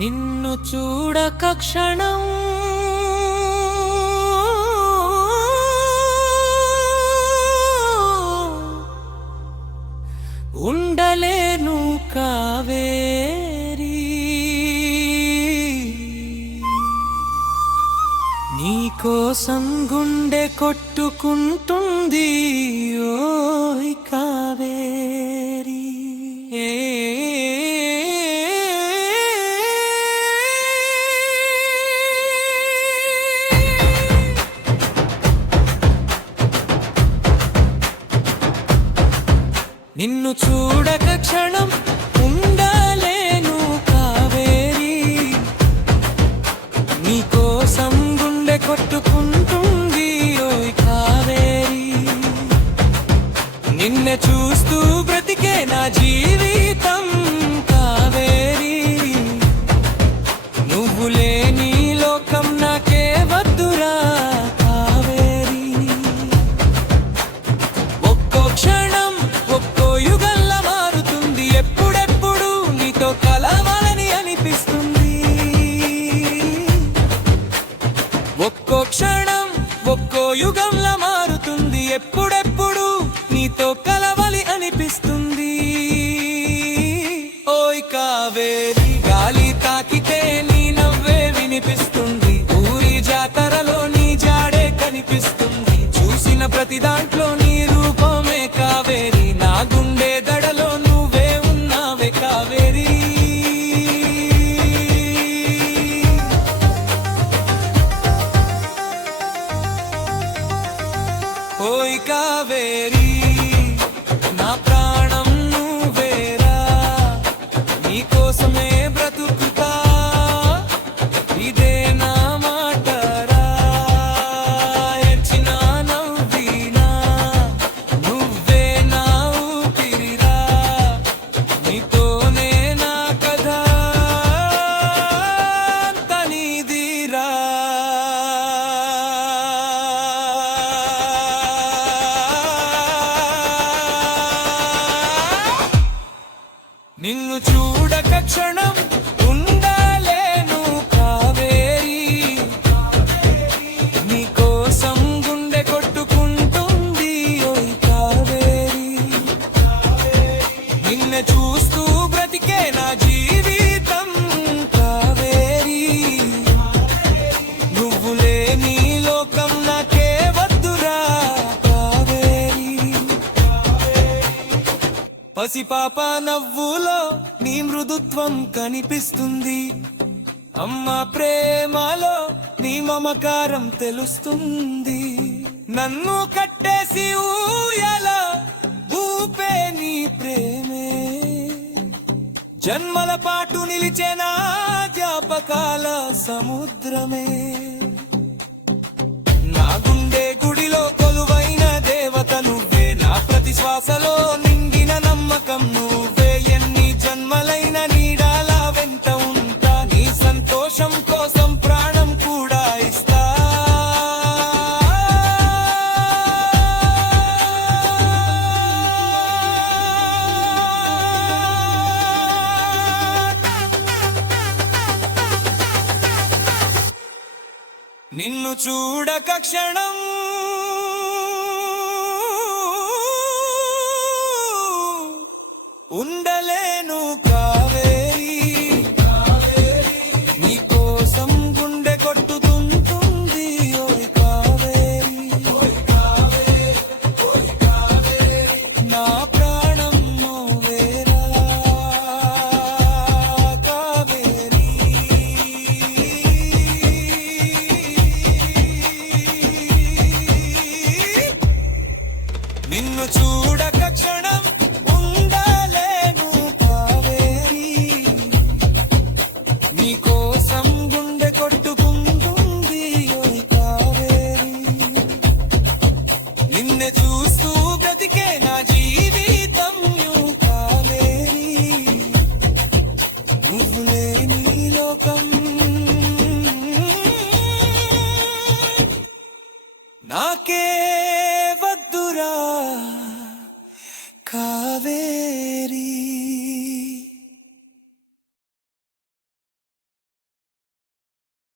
నిన్ను చూడక క్షణం ఉండలేను కావేరి, నీకోసం గుండె కొట్టుకుంటుంది ఓయ్ కావేరి. నిన్ను చూడక క్షణం ఉండలేను కావేరి, నీకోసం గుండె కొట్టుకుంటుంది ఓయ్ కావేరి. నిన్నే చూస్తూ బ్రతికే నా జీవితం కావేరి, నువ్వు లేని లోకం నాకే వద్దురా కావేరి. ఒక్కో క్షణం ఒక్కో యుగంలా మారుతుంది, ఎప్పుడెప్పుడు నీతో కలవాలని అనిపిస్తుంది. ఒక్కో క్షణం ఒక్కో యుగంలా మారుతుంది, ఎప్పుడెప్పుడు నీతో కలవాలి అనిపిస్తుంది ఓయ్ కావేరి. గాలి తాకితే నీ నవ్వే వినిపిస్తుంది, ఊరి జాతరలో నీ జాడే కనిపిస్తుంది. చూసిన ప్రతి దాంట్లో నీ రూపమే కావేరి, నా గుండె దడలో నువ్వే ఉన్నావే కావేరి. ఓయ్ కావేరి, నా ప్రాణం నువ్వేరా, నీకోసమే బ్రతుకుతా, ఇదే నా మాటరా. ఏడ్చినా నవ్వినా నువ్వే నా ఊపిరిరా, నీతోనే నా కథ అంత నీదిరా. నిన్ను చూడక క్షణం ఉండలేను కావేరి, నీకోసం గుండె కొట్టుకుంటుంది ఓయ్ కావేరి. నిన్ను చూస్తూ బ్రతికే నా జీవితం కావేరి, నువ్వు లేని లోకం నాకే వద్దురా కావేరి. పసిపాప నవ్వులో నీ మృదుత్వం కనిపిస్తుంది, అమ్మ ప్రేమలో నీ మమకారం తెలుస్తుంది. నన్ను కట్టేసి ఊయల ఊపే నీ ప్రేమే, జన్మల పాటు నిలిచిన జ్ఞాపకాల సముద్రమే. నా గుండె గుడిలో కొలువైన దేవత నువ్వే, నా ప్రతి శ్వాసలో నిండిన నమ్మకం నువ్వే. ఎన్ని జన్మలైన నీడాలా వెంట ఉంటా, నీ సంతోషం కోసం ప్రాణం కూడా ఇస్తా. నిన్ను చూడక క్షణం ఉండలేను.